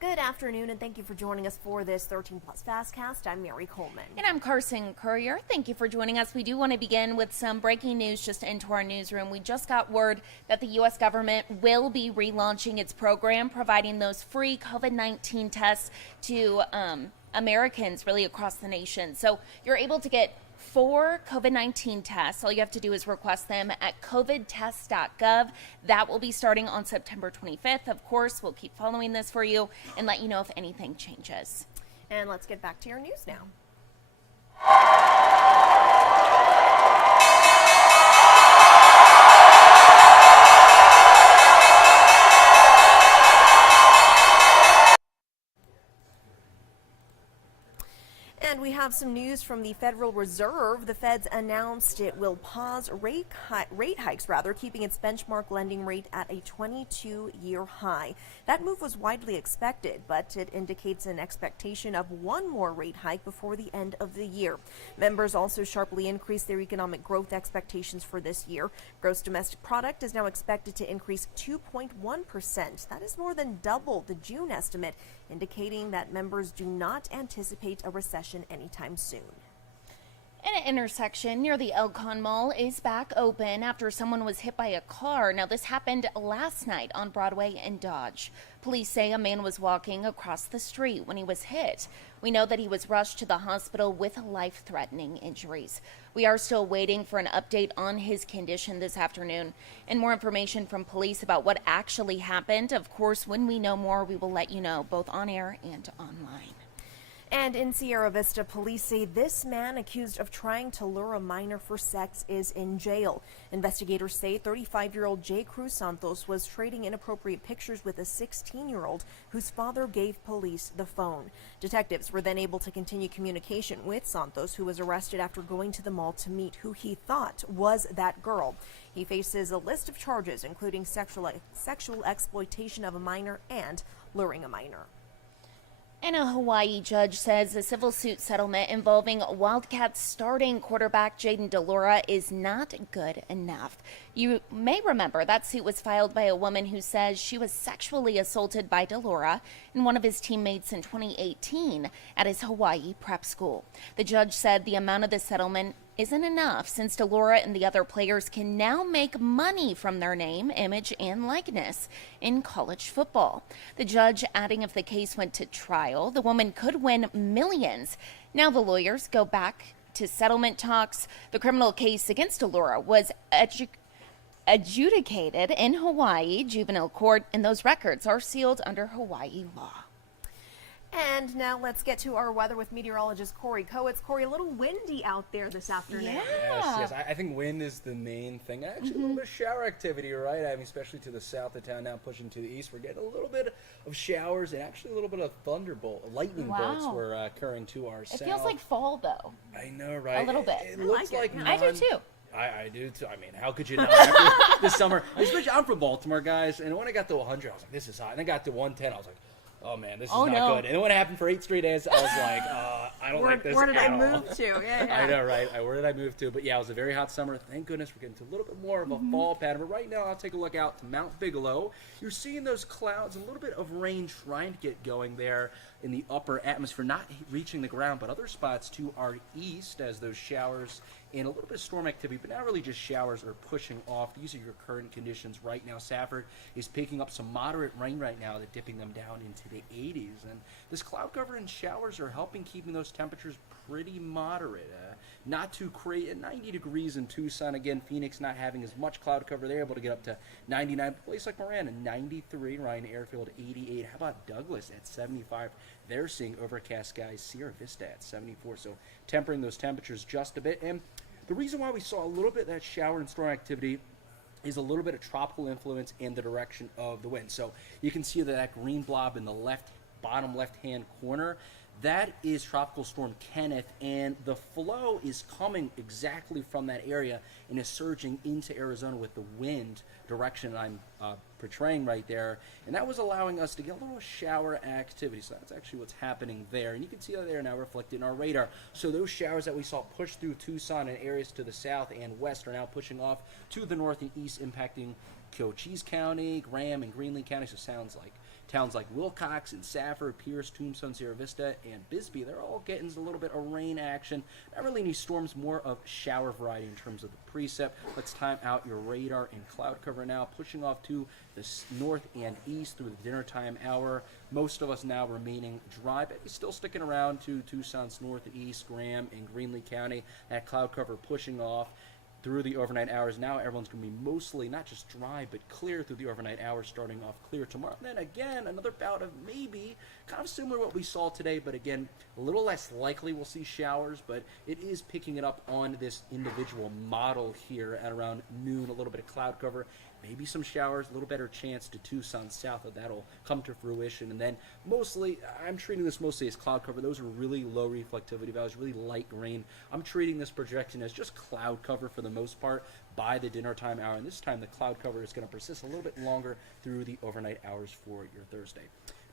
Good afternoon, and thank you for joining us for this 13 Plus FastCast. I'm Mary Coleman. And I'm Carson Courier. Thank you for joining us. We do want to begin with some breaking news just into our newsroom. We just got word that the U.S. government will be relaunching its program, providing those free COVID-19 tests to Americans really across the nation. So you're able to get 4 COVID-19 tests. All you have to do is request them at covidtest.gov. That will be starting on September 25th. Of course, we'll keep following this for you and let you know if anything changes. And let's get back to your news now. And we have some news from the Federal Reserve. The Fed's announced it will pause rate hikes, keeping its benchmark lending rate at a 22-year high. That move was widely expected, but it indicates an expectation of one more rate hike before the end of the year. Members also sharply increased their economic growth expectations for this year. Gross domestic product is now expected to increase 2.1%. That is more than double the June estimate, indicating that members do not anticipate a recession anytime soon. An intersection near the Elcon Mall is back open after someone was hit by a car. Now, this happened last night on Broadway and Dodge. Police say a man was walking across the street when he was hit. We know that he was rushed to the hospital with life-threatening injuries. We are still waiting for an update on his condition this afternoon. And more information from police about what actually happened. Of course, when we know more, we will let you know, both on air and online. And in Sierra Vista, police say this man accused of trying to lure a minor for sex is in jail. Investigators say 35-year-old J. Cruz Santos was trading inappropriate pictures with a 16-year-old whose father gave police the phone. Detectives were then able to continue communication with Santos, who was arrested after going to the mall to meet who he thought was that girl. He faces a list of charges, including sexual exploitation of a minor and luring a minor. And a Hawaii judge says a civil suit settlement involving Wildcats starting quarterback Jayden de Laura is not good enough. You may remember that suit was filed by a woman who says she was sexually assaulted by de Laura and one of his teammates in 2018 at his Hawaii prep school. The judge said the amount of the settlement isn't enough since de Laura and the other players can now make money from their name, image, and likeness in college football. The judge adding if the case went to trial, the woman could win millions. Now the lawyers go back to settlement talks. The criminal case against de Laura was adjudicated in Hawaii juvenile court, and those records are sealed under Hawaii law. And now let's get to our weather with meteorologist Corey Kowitz. Corey, a little windy out there this afternoon. Yeah. Yes. I think wind is the main thing. Actually, a little bit of shower activity, right? I mean, especially to the south of town, now pushing to the east. We're getting a little bit of showers and actually a little bit of lightning bolts were occurring to our south. It feels like fall, though. I know, right? A little bit. It looks like I do, too. I do too. I mean, how could you not after this summer? Especially, I'm from Baltimore, guys, and when I got to 100, I was like, this is hot. And I got to 110, I was like, oh man, this is not good. And then when it happened for 8 straight days, I was like, I don't like this Where did at I all. move to? Yeah. I know, right? Where did I move to? But yeah, it was a very hot summer. Thank goodness we're getting to a little bit more of a fall pattern. But right now, I'll take a look out to Mount Bigelow. You're seeing those clouds, a little bit of rain trying to get going there in the upper atmosphere, not reaching the ground, but other spots to our east as those showers and a little bit of storm activity, but not really just showers are pushing off. These are your current conditions right now. Safford is picking up some moderate rain right now, that's dipping them down into the 80s. And this cloud cover and showers are helping keeping those temperatures pretty moderate. Not too crazy. 90 degrees in Tucson. Again, Phoenix not having as much cloud cover. They're able to get up to 99. A place like Marana, 93. Ryan Airfield, 88. How about Douglas at 75? They're seeing overcast skies. Sierra Vista at 74. So tempering those temperatures just a bit. And the reason why we saw a little bit of that shower and storm activity is a little bit of tropical influence in the direction of the wind. So you can see that green blob in the bottom left-hand corner. That is Tropical Storm Kenneth, and the flow is coming exactly from that area and is surging into Arizona with the wind direction I'm portraying right there. And that was allowing us to get a little shower activity. So that's actually what's happening there. And you can see that there now reflected in our radar. So those showers that we saw push through Tucson and areas to the south and west are now pushing off to the north and east, impacting Cochise County, Graham, and Greenlee County. So it sounds like Towns like Wilcox and Safford, Pierce, Tombstone, Sierra Vista, and Bisbee, they're all getting a little bit of rain action. Not really any storms, more of shower variety in terms of the precip. Let's time out your radar and cloud cover now, pushing off to the north and east through the dinner time hour. Most of us now remaining dry, but he's still sticking around to Tucson's northeast, Graham and Greenlee County. That cloud cover pushing off through the overnight hours. Now everyone's going to be mostly not just dry, but clear through the overnight hours, starting off clear tomorrow. And then again, another bout of maybe kind of similar to what we saw today, but again, a little less likely we'll see showers, but it is picking it up on this individual model here at around noon. A little bit of cloud cover, maybe some showers, a little better chance to Tucson south of that'll come to fruition. And then mostly, I'm treating this mostly as cloud cover. Those are really low reflectivity values, really light rain. I'm treating this projection as just cloud cover for the most part by the dinner time hour. And this time the cloud cover is going to persist a little bit longer through the overnight hours for your Thursday.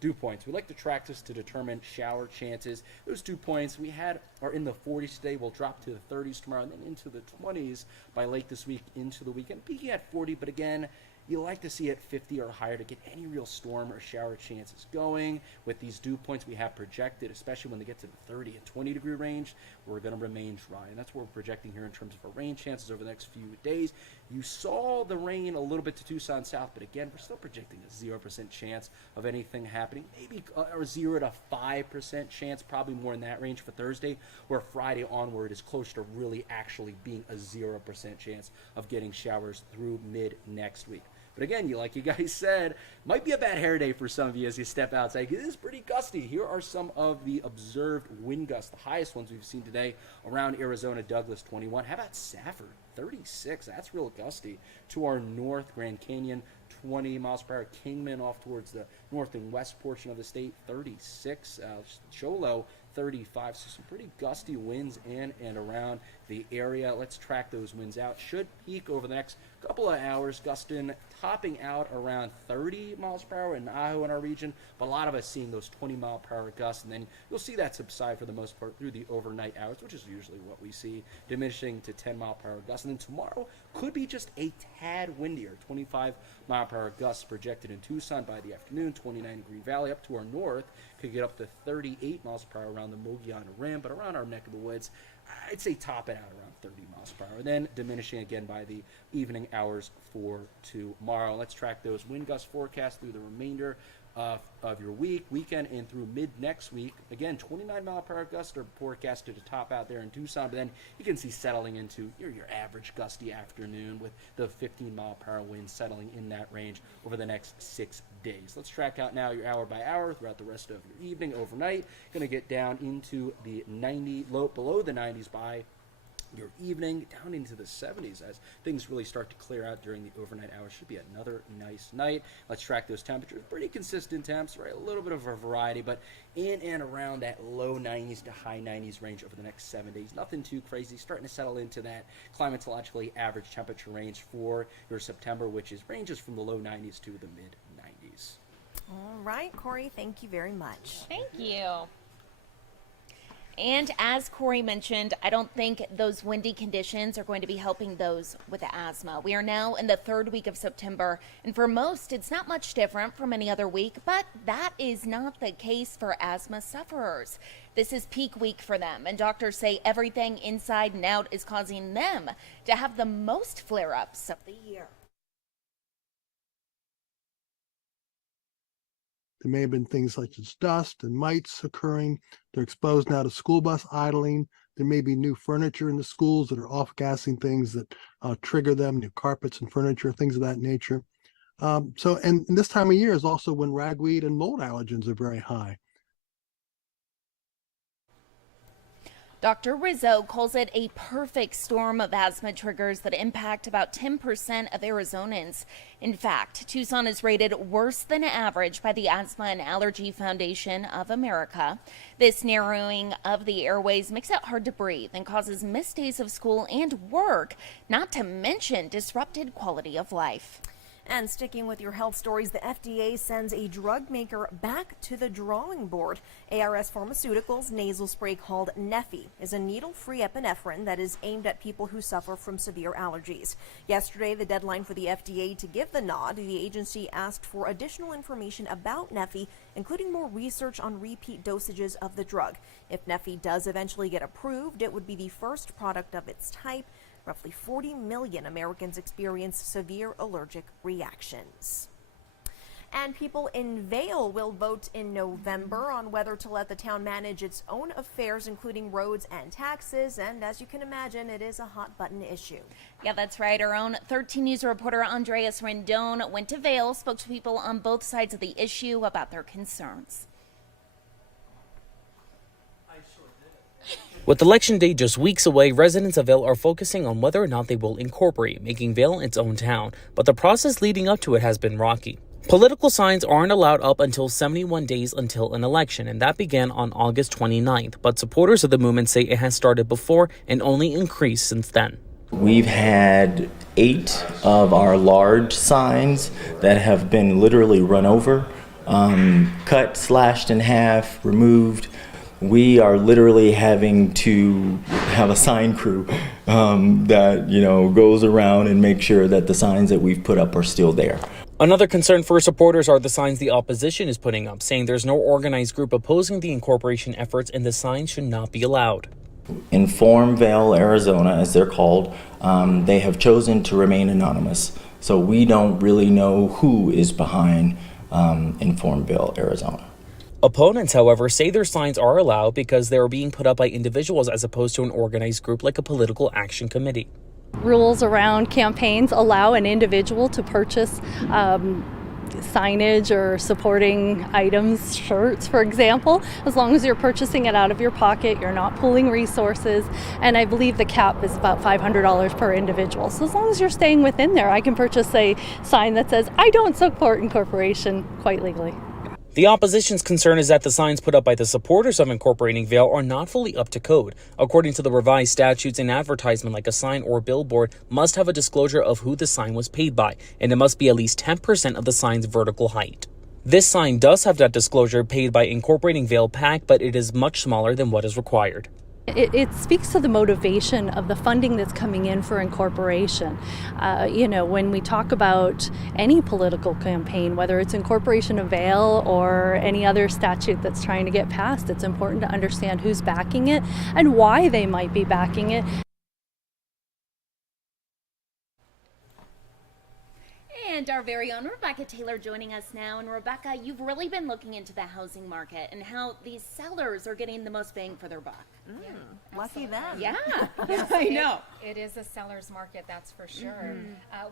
Dew points. We like to track this to determine shower chances. Those dew points we had are in the 40s today. We'll drop to the 30s tomorrow and then into the 20s by late this week into the weekend. Peaking at 40, but again, you like to see it 50 or higher to get any real storm or shower chances going. With these dew points we have projected, especially when they get to the 30 and 20 degree range, we're going to remain dry. And that's what we're projecting here in terms of our rain chances over the next few days. You saw the rain a little bit to Tucson south, but again, we're still projecting a 0% chance of anything happening. Maybe a 0 to 5% chance, probably more in that range for Thursday, where Friday onward is closer to really actually being a 0% chance of getting showers through mid next week. But again, like you guys said, might be a bad hair day for some of you as you step outside. It is pretty gusty. Here are some of the observed wind gusts, the highest ones we've seen today around Arizona, Douglas, 21. How about Safford, 36? That's real gusty. To our north, Grand Canyon, 20 miles per hour. Kingman off towards the north and west portion of the state, 36. Cholo, 35. So some pretty gusty winds in and around the area. Let's track those winds out. Should peak over the next couple of hours, gusting topping out around 30 miles per hour in Ajo in our region, but a lot of us seeing those 20 mile per hour gusts, and then you'll see that subside for the most part through the overnight hours, which is usually what we see, diminishing to 10 mile per hour gusts. And then tomorrow could be just a tad windier, 25 mile per hour gusts projected in Tucson by the afternoon, 29 degree valley up to our north, could get up to 38 miles per hour around the Mogiana Rim, but around our neck of the woods, I'd say top it out around 30 miles per hour, then diminishing again by the evening hours for tomorrow. Let's track those wind gust forecasts through the remainder of your weekend, and through mid next week. Again, 29 mile per hour gusts are forecasted to top out there in Tucson, but then you can see settling into your average gusty afternoon with the 15 mile per hour winds settling in that range over the next 6 days. Let's track out now your hour by hour throughout the rest of your evening, overnight. Going to get down into the below the 90s by your evening, down into the 70s as things really start to clear out during the overnight hours. Should be another nice night. Let's track those temperatures. Pretty consistent temps, right? A little bit of a variety, but in and around that low 90s to high 90s range over the next 7 days. Nothing too crazy. Starting to settle into that climatologically average temperature range for your September, which ranges from the low 90s to the mid 90s. All right, Corey, thank you very much. Thank you. And as Corey mentioned, I don't think those windy conditions are going to be helping those with asthma. We are now in the third week of September, and for most, it's not much different from any other week, but that is not the case for asthma sufferers. This is peak week for them, and doctors say everything inside and out is causing them to have the most flare-ups of the year. There may have been things such as dust and mites occurring. They're exposed now to school bus idling. There may be new furniture in the schools that are off-gassing things that trigger them, new carpets and furniture, things of that nature. And this time of year is also when ragweed and mold allergens are very high. Dr. Rizzo calls it a perfect storm of asthma triggers that impact about 10% of Arizonans. In fact, Tucson is rated worse than average by the Asthma and Allergy Foundation of America. This narrowing of the airways makes it hard to breathe and causes missed days of school and work, not to mention disrupted quality of life. And sticking with your health stories, the FDA sends a drug maker back to the drawing board. ARS Pharmaceuticals' nasal spray called Neffy is a needle-free epinephrine that is aimed at people who suffer from severe allergies. Yesterday, the deadline for the FDA to give the nod, the agency asked for additional information about Neffy, including more research on repeat dosages of the drug. If Neffy does eventually get approved, it would be the first product of its type. Roughly 40 million Americans experience severe allergic reactions. And people in Vail will vote in November on whether to let the town manage its own affairs, including roads and taxes. And as you can imagine, it is a hot button issue. Yeah, that's right. Our own 13 News reporter Andreas Rendon went to Vail, spoke to people on both sides of the issue about their concerns. With Election Day just weeks away, residents of Vail are focusing on whether or not they will incorporate, making Vail its own town. But the process leading up to it has been rocky. Political signs aren't allowed up until 71 days until an election, and that began on August 29th. But supporters of the movement say it has started before and only increased since then. We've had 8 of our large signs that have been literally run over, cut, slashed in half, removed. We are literally having to have a sign crew that, goes around and makes sure that the signs that we've put up are still there. Another concern for supporters are the signs the opposition is putting up, saying there's no organized group opposing the incorporation efforts and the signs should not be allowed. Inform Vail, Arizona, as they're called, they have chosen to remain anonymous. So we don't really know who is behind Inform Vail, Arizona. Opponents, however, say their signs are allowed because they are being put up by individuals as opposed to an organized group like a political action committee. Rules around campaigns allow an individual to purchase signage or supporting items, shirts, for example, as long as you're purchasing it out of your pocket, you're not pooling resources, and I believe the cap is about $500 per individual. So as long as you're staying within there, I can purchase a sign that says, "I don't support incorporation," quite legally. The opposition's concern is that the signs put up by the supporters of incorporating Vail are not fully up to code. According to the revised statutes, an advertisement like a sign or billboard must have a disclosure of who the sign was paid by, and it must be at least 10% of the sign's vertical height. This sign does have that disclosure paid by Incorporating Vail PAC, but it is much smaller than what is required. It speaks to the motivation of the funding that's coming in for incorporation. When we talk about any political campaign, whether it's incorporation of Vail or any other statute that's trying to get passed, it's important to understand who's backing it and why they might be backing it. And our very own Rebecca Taylor joining us now. And Rebecca, you've really been looking into the housing market and how these sellers are getting the most bang for their buck. Lucky them. Yeah, Yes, I know. It is a seller's market, that's for sure.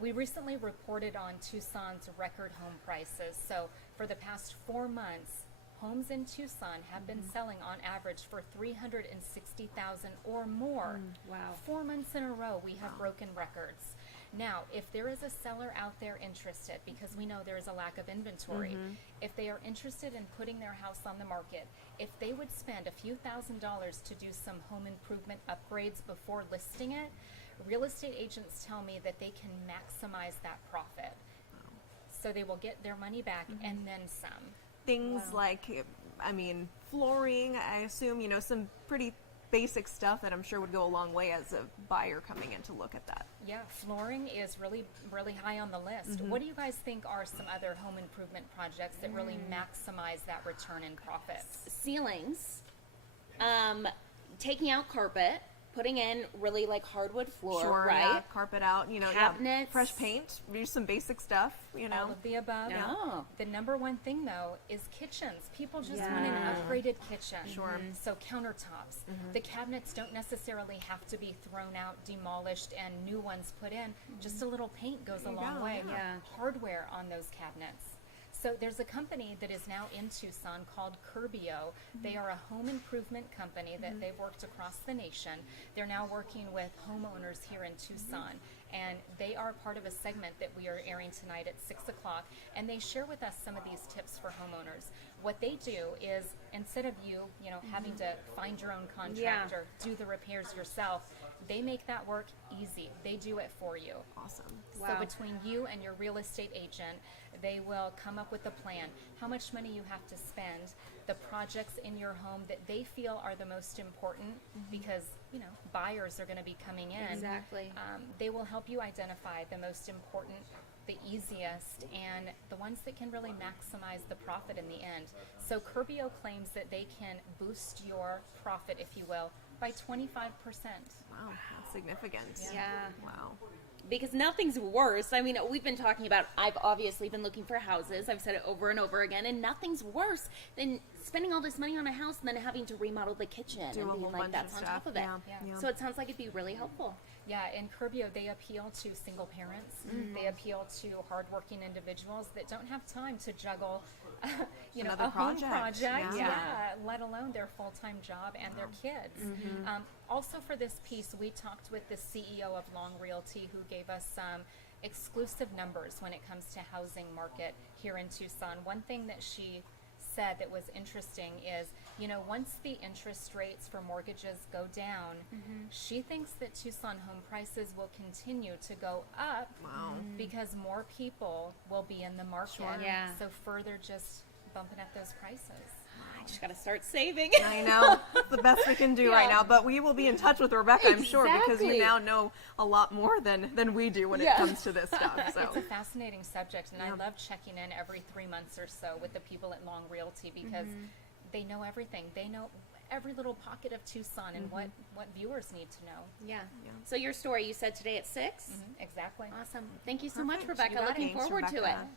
We recently reported on Tucson's record home prices. So for the past 4 months, homes in Tucson have been selling on average for $360,000 or more. Wow. 4 months in a row, we have broken records. Now, if there is a seller out there interested, because we know there is a lack of inventory, if they are interested in putting their house on the market, if they would spend a few $1,000s to do some home improvement upgrades before listing it, real estate agents tell me that they can maximize that profit. So they will get their money back and then some. Things like, flooring, I assume, some pretty basic stuff that I'm sure would go a long way as a buyer coming in to look at that. Yeah, flooring is really, really high on the list. What do you guys think are some other home improvement projects that really maximize that return in profits? Ceilings, taking out carpet, putting in really like hardwood floor, Sure, right? yeah, carpet out, Cabinets. fresh paint, use some basic stuff, All of the above. Yeah. The number one thing, though, is kitchens. People just want an upgraded kitchen. Sure. So countertops. The cabinets don't necessarily have to be thrown out, demolished, and new ones put in. Just a little paint goes a long way. Yeah. Hardware on those cabinets. So there's a company that is now in Tucson called Curbio. They are a home improvement company that they've worked across the nation. They're now working with homeowners here in Tucson. And they are part of a segment that we are airing tonight at 6 o'clock. And they share with us some of these tips for homeowners. what they do is, instead of you having to find your own contractor, do the repairs yourself, they make that work easy. They do it for you. Awesome. So between you and your real estate agent, they will come up with a plan, how much money you have to spend, the projects in your home that they feel are the most important, because buyers are going to be coming in. Exactly. They will help you identify the most important, the easiest, and the ones that can really maximize the profit in the end. So Curbio claims that they can boost your profit, if you will, by 25%. Wow, that's significant. Yeah. Wow. Because nothing's worse. I mean, we've been talking about, I've obviously been looking for houses. I've said it over and over again, and nothing's worse than spending all this money on a house and then having to remodel the kitchen Do a and whole being like, bunch that's of on stuff. top of it. Yeah. So it sounds like it'd be really helpful. Yeah, in Curbio, they appeal to single parents. They appeal to hardworking individuals that don't have time to juggle, Another a home project. project, Yeah. let alone their full-time job and their kids. Also, for this piece, we talked with the CEO of Long Realty, who gave us some exclusive numbers when it comes to housing market here in Tucson. One thing that she said that was interesting is, once the interest rates for mortgages go down, she thinks that Tucson home prices will continue to go up because more people will be in the market. Sure. Yeah. So further just bumping up those prices. I just got to start saving. I know. It's the best we can do right now. But we will be in touch with Rebecca, I'm sure, because Exactly. you now know a lot more than we do when it comes to this stuff. So It's a fascinating subject, and I love checking in every 3 months or so with the people at Long Realty, because they know everything. They know every little pocket of Tucson and what viewers need to know. Yeah. So your story, you said today at 6? Exactly. Awesome. Thank you so much, Perfect. Rebecca. You got it. Looking Thanks, forward to it. Rebecca.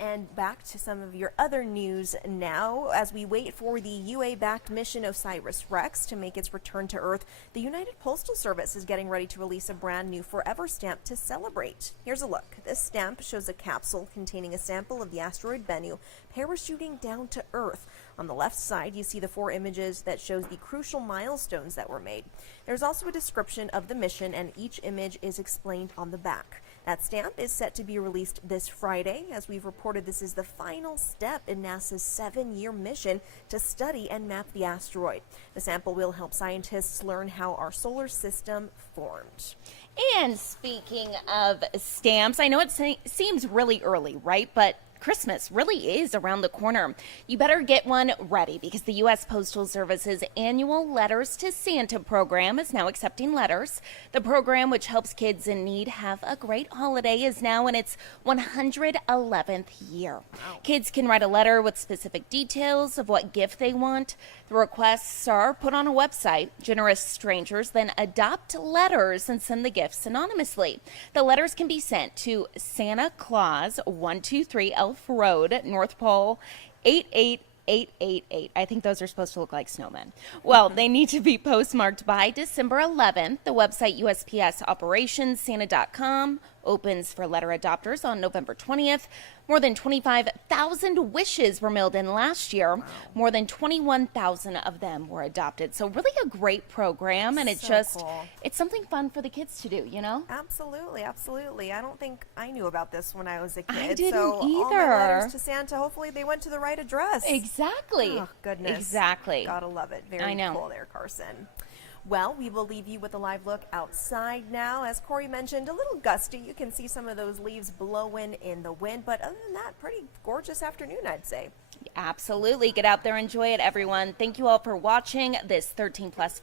And back to some of your other news now. As we wait for the UA-backed mission OSIRIS-REx to make its return to Earth, the United Postal Service is getting ready to release a brand new Forever stamp to celebrate. Here's a look. This stamp shows a capsule containing a sample of the asteroid Bennu parachuting down to Earth. On the left side, you see the 4 images that shows the crucial milestones that were made. There's also a description of the mission, and each image is explained on the back. That stamp is set to be released this Friday. As we've reported, this is the final step in NASA's 7-year mission to study and map the asteroid. The sample will help scientists learn how our solar system formed. And speaking of stamps, I know it seems really early, right? But Christmas really is around the corner. You better get one ready, because the U.S. Postal Service's annual Letters to Santa program is now accepting letters. The program, which helps kids in need have a great holiday, is now in its 111th year. Wow. Kids can write a letter with specific details of what gift they want. The requests are put on a website. Generous strangers then adopt letters and send the gifts anonymously. The letters can be sent to Santa Claus 123 Elf Road, North Pole 88888. I think those are supposed to look like snowmen. Well, they need to be postmarked by December 11th. The website USPS Operations Santa.com opens for letter adopters on November 20th. More than 25,000 wishes were mailed in last year. Wow. More than 21,000 of them were adopted. So really a great program, and it's so just, cool. It's something fun for the kids to do, Absolutely, absolutely. I don't think I knew about this when I was a kid. I didn't so either. All my letters to Santa, hopefully they went to the right address. Exactly. Oh, goodness. Exactly. Gotta love it. Very I know. cool there, Carson. Well, we will leave you with a live look outside now. As Corey mentioned, a little gusty. You can see some of those leaves blowing in the wind, but other than that, pretty gorgeous afternoon, I'd say. Absolutely. Get out there, enjoy it, everyone. Thank you all for watching this 13 Plus